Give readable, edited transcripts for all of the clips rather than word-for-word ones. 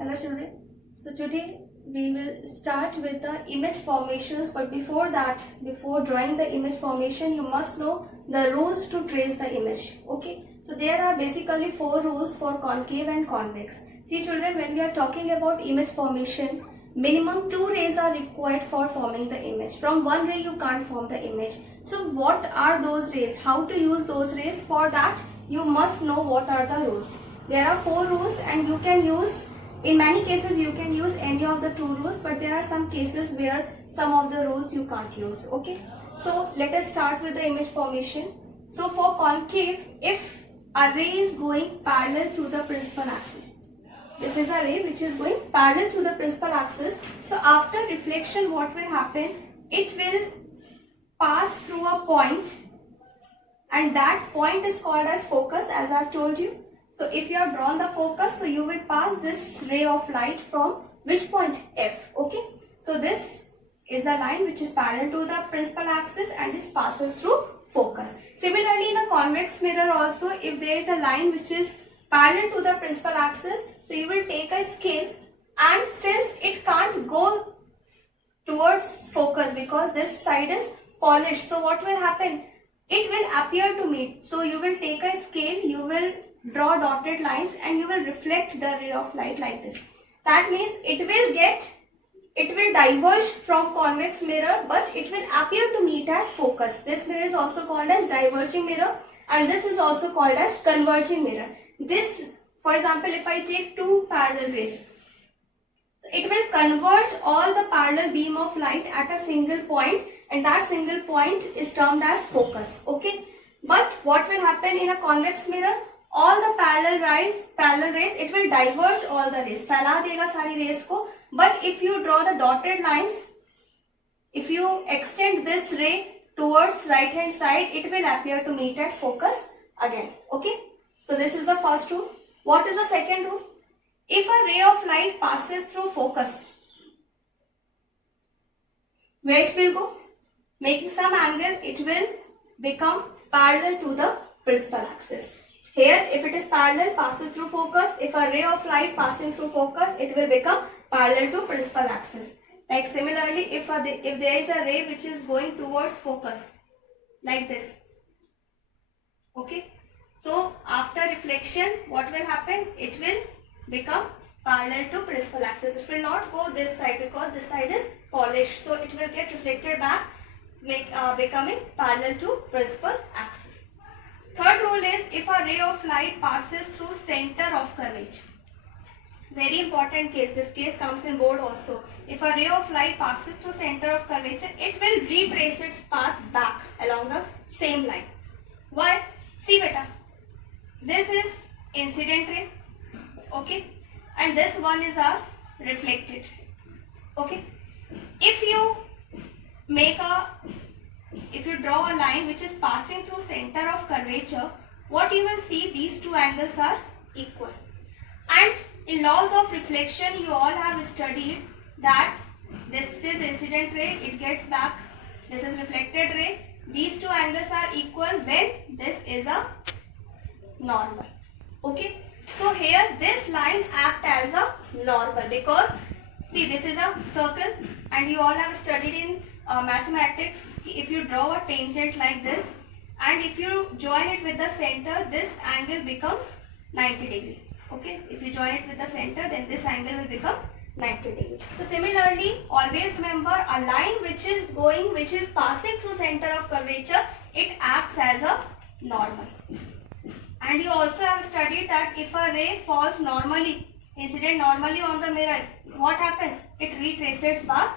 Hello children. So today we will start with the image formations, but before that, before drawing the image formation, you must know the rules to trace the image. Okay, so there are basically 4 rules for concave and convex. See children, when we are talking about image formation, minimum 2 rays are required for forming the image. From one ray you can't form the image. So what are those rays? How to use those rays? For that you must know what are the rules. There are 4 rules and you can use, in many cases you can use any of the 2 rules, but there are some cases where some of the rules you can't use. Okay, so let us start with the image formation. So for concave, if a ray is going parallel to the principal axis, this is a ray which is going parallel to the principal axis, so after reflection what will happen, it will pass through a point and that point is called as focus, as I have told you. So if you have drawn the focus, so you will pass this ray of light from which point? F. Okay, so this is a line which is parallel to the principal axis and this passes through focus. Similarly in a convex mirror also, if there is a line which is parallel to the principal axis, so you will take a scale, and since it can't go towards focus because this side is polished, so what will happen? It will appear to meet. So you will take a scale, you will draw dotted lines and you will reflect the ray of light like this. That means it will diverge from convex mirror, but it will appear to meet at focus. This mirror is also called as diverging mirror and this is also called as converging mirror. This, for example, if I take 2 parallel rays, it will converge all the parallel beam of light at a single point, and that single point is termed as focus. Okay, but what will happen in a convex mirror? All the parallel rays, it will diverge all the rays, फैला देगा सारी rays को. But if you draw the dotted lines, if you extend this ray towards right hand side, it will appear to meet at focus again. Okay, so this is the first rule. What is the second rule? If a ray of light passes through focus, where it will go? Making some angle, it will become parallel to the principal axis. Here, if it is parallel, passes through focus. If a ray of light passing through focus, it will become parallel to principal axis. Like similarly, if there is a ray which is going towards focus, like this. Okay. So after reflection, what will happen? It will become parallel to principal axis. It will not go this side because this side is polished. So it will get reflected back, becoming parallel to principal axis. Third rule is if a ray of light passes through center of curvature. Very important case. This case comes in board also. If a ray of light passes through center of curvature, it will retrace its path back along the same line. Why? See beta. This is incident ray. Okay. And this one is our reflected. Okay. If you draw a line which is passing through center of curvature, what you will see, these 2 angles are equal. And in laws of reflection, you all have studied that this is incident ray, it gets back, this is reflected ray. These 2 angles are equal when this is a normal. Okay. So here this line acts as a normal because see, this is a circle and you all have studied in mathematics, if you draw a tangent like this and if you join it with the center, this angle becomes 90 degree. Okay, if you join it with the center, then this angle will become 90 degree. So similarly, always remember a line which is passing through center of curvature, it acts as a normal. And you also have studied that if a ray falls normally, incident normally on the mirror, what happens? It retraces its path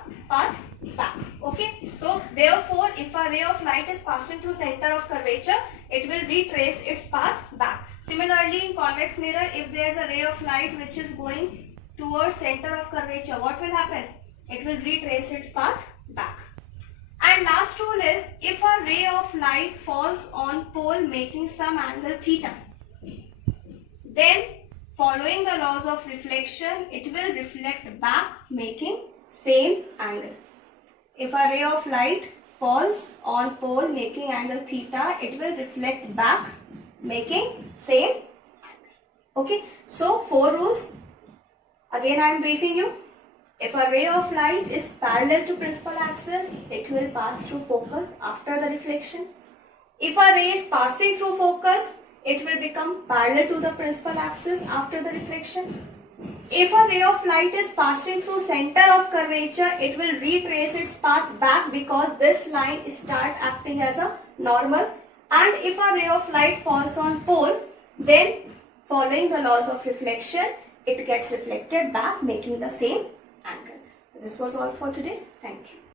back. Okay, so therefore if a ray of light is passing through center of curvature, it will retrace its path back. Similarly in convex mirror, if there is a ray of light which is going towards center of curvature, what will happen? It will retrace its path back. And last rule is if a ray of light falls on pole making some angle theta, then following the laws of reflection, it will reflect back making same angle. If a ray of light falls on pole making angle theta, it will reflect back making same angle. Okay, so 4 rules. Again I am briefing you. If a ray of light is parallel to principal axis, it will pass through focus after the reflection. If a ray is passing through focus, it will become parallel to the principal axis after the reflection. If a ray of light is passing through center of curvature, it will retrace its path back because this line start acting as a normal. And if a ray of light falls on pole, then following the laws of reflection, it gets reflected back, making the same angle. This was all for today. Thank you.